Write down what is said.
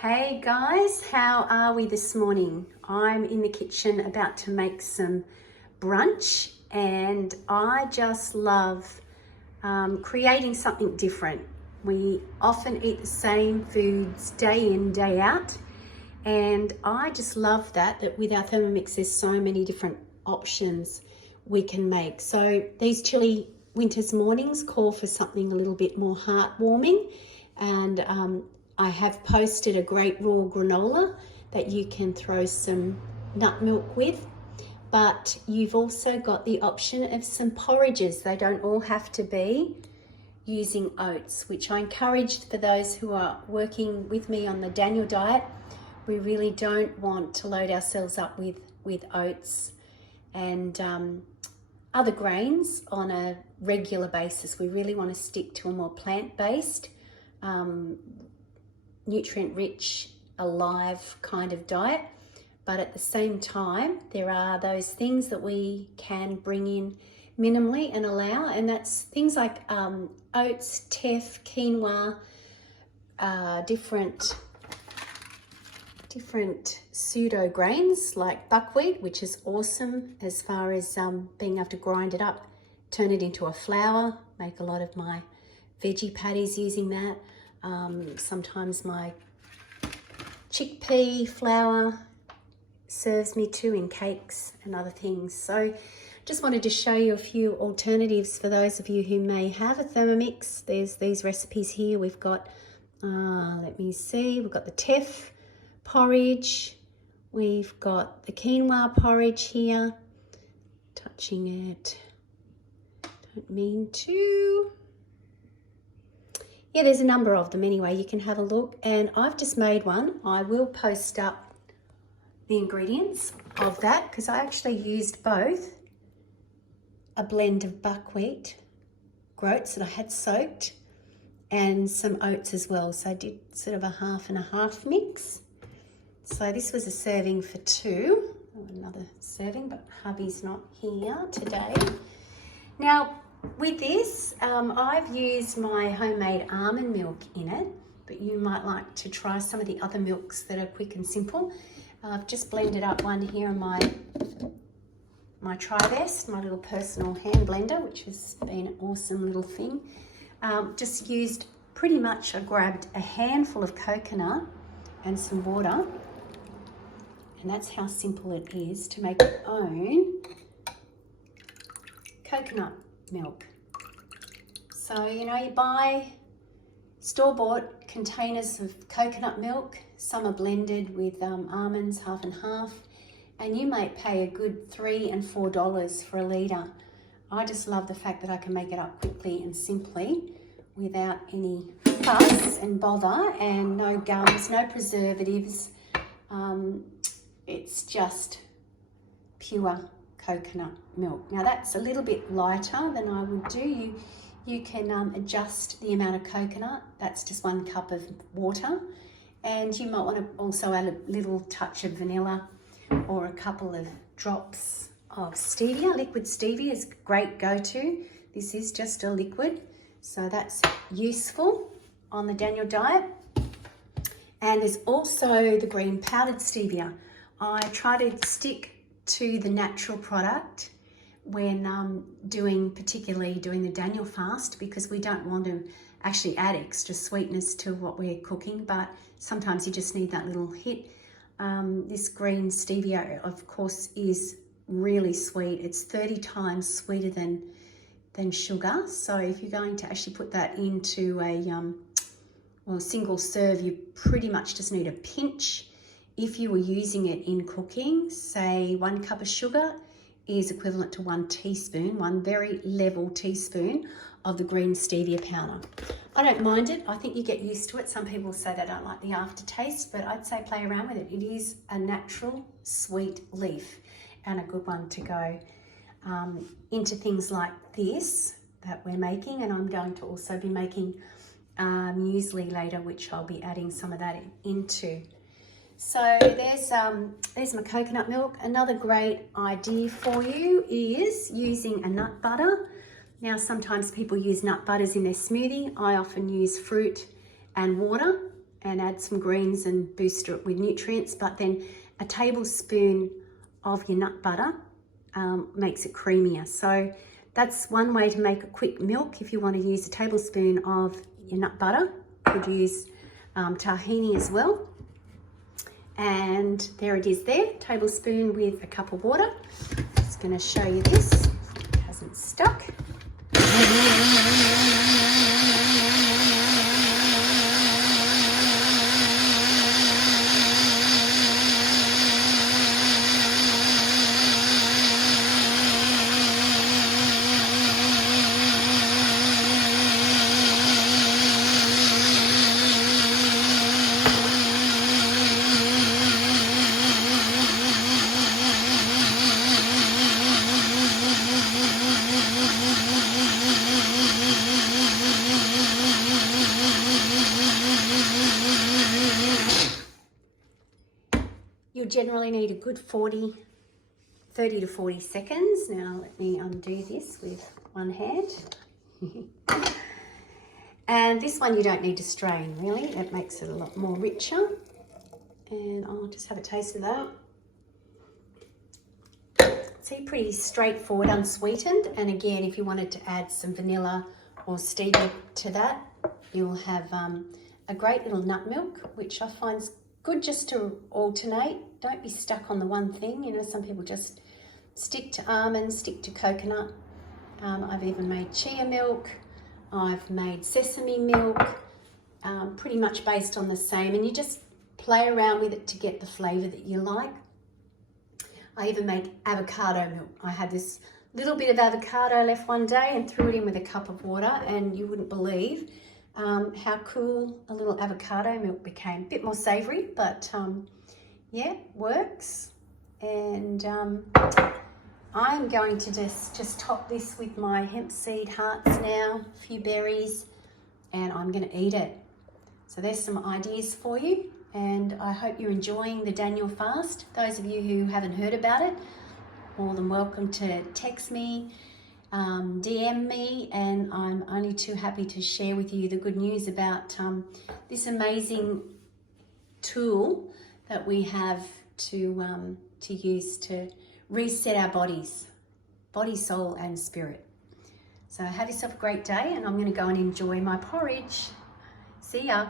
Hey guys, how are we this morning? I'm in the kitchen about to make some brunch and I just love creating something different. We often eat the same foods day in, day out, and I just love that with our Thermomix there's so many different options we can make. So these chilly winter's mornings call for something a little bit more heartwarming, and I have posted a great raw granola that you can throw some nut milk with, but you've also got the option of some porridges. They don't all have to be using oats, which I encourage for those who are working with me on the Daniel diet. We really don't want to load ourselves up with oats and other grains on a regular basis. We really want to stick to a more plant-based, nutrient-rich, alive kind of diet. But at the same time, there are those things that we can bring in minimally and allow, and that's things like oats, teff, quinoa, different pseudo grains like buckwheat, which is awesome as far as being able to grind it up, turn it into a flour, make a lot of my veggie patties using that. Sometimes my chickpea flour serves me too in cakes and other things. So just wanted to show you a few alternatives for those of you who may have a Thermomix. There's these recipes here. We've got, let me see, we've got the teff porridge. We've got the quinoa porridge here. Touching it, don't mean to. Yeah, there's a number of them anyway. You can have a look, and I've just made one. I will post up the ingredients of that because I actually used both a blend of buckwheat groats that I had soaked and some oats as well. So I did sort of a half and a half mix. So this was a serving for two. Oh, another serving, but hubby's not here today. Now, with this, I've used my homemade almond milk in it, but you might like to try some of the other milks that are quick and simple. I've just blended up one here in my Tri-Best, my little personal hand blender, which has been an awesome little thing. Just used pretty much, I grabbed a handful of coconut and some water, and that's how simple it is to make your own coconut milk. So, you know, you buy store-bought containers of coconut milk. Some are blended with almonds, half and half, and you might pay a good $3 and $4 for a litre. I just love the fact that I can make it up quickly and simply without any fuss and bother, and no gums, no preservatives. It's just pure coconut milk. Now that's a little bit lighter than I would do. You can adjust the amount of coconut. That's just 1 cup of water, and you might want to also add a little touch of vanilla or a couple of drops of stevia. Liquid stevia is a great go-to. This is just a liquid, so that's useful on the Daniel diet. And there's also the green powdered stevia. I try to stick to the natural product when particularly doing the Daniel fast, because we don't want to actually add extra sweetness to what we're cooking, but sometimes you just need that little hit. This green stevia, of course, is really sweet. It's 30 times sweeter than sugar. So if you're going to actually put that into a single serve, you pretty much just need a pinch. If you were using it in cooking, say 1 cup of sugar is equivalent to 1 teaspoon, one very level teaspoon of the green stevia powder. I don't mind it. I think you get used to it. Some people say they don't like the aftertaste, but I'd say play around with it. It is a natural sweet leaf and a good one to go into things like this that we're making. And I'm going to also be making muesli later, which I'll be adding some of that into. So there's my coconut milk. Another great idea for you is using a nut butter. Now, sometimes people use nut butters in their smoothie. I often use fruit and water and add some greens and boost it with nutrients, but then a tablespoon of your nut butter makes it creamier. So that's one way to make a quick milk. If you want to use a tablespoon of your nut butter, you could use tahini as well. And there it is there, tablespoon with a cup of water. Just going to show you this, it hasn't stuck. You'll generally need a good 30 to 40 seconds. Now let me undo this with one hand. And this one you don't need to strain really, it makes it a lot more richer. And I'll just have a taste of that. See, pretty straightforward, unsweetened. And again, if you wanted to add some vanilla or stevia to that, you'll have a great little nut milk, which I find good just to alternate. Don't be stuck on the one thing. You know, some people just stick to almonds, stick to coconut. I've even made chia milk. I've made sesame milk, pretty much based on the same. And you just play around with it to get the flavour that you like. I even make avocado milk. I had this little bit of avocado left one day and threw it in with a cup of water, and you wouldn't believe how cool a little avocado milk became. A bit more savoury, but yeah, works. And I'm going to just top this with my hemp seed hearts now, a few berries, and I'm going to eat it. So there's some ideas for you, and I hope you're enjoying the Daniel fast. Those of you who haven't heard about it, more than welcome to text me, DM me, and I'm only too happy to share with you the good news about this amazing tool that we have to use to reset our bodies, body, soul, and spirit. So have yourself a great day, and I'm going to go and enjoy my porridge. See ya.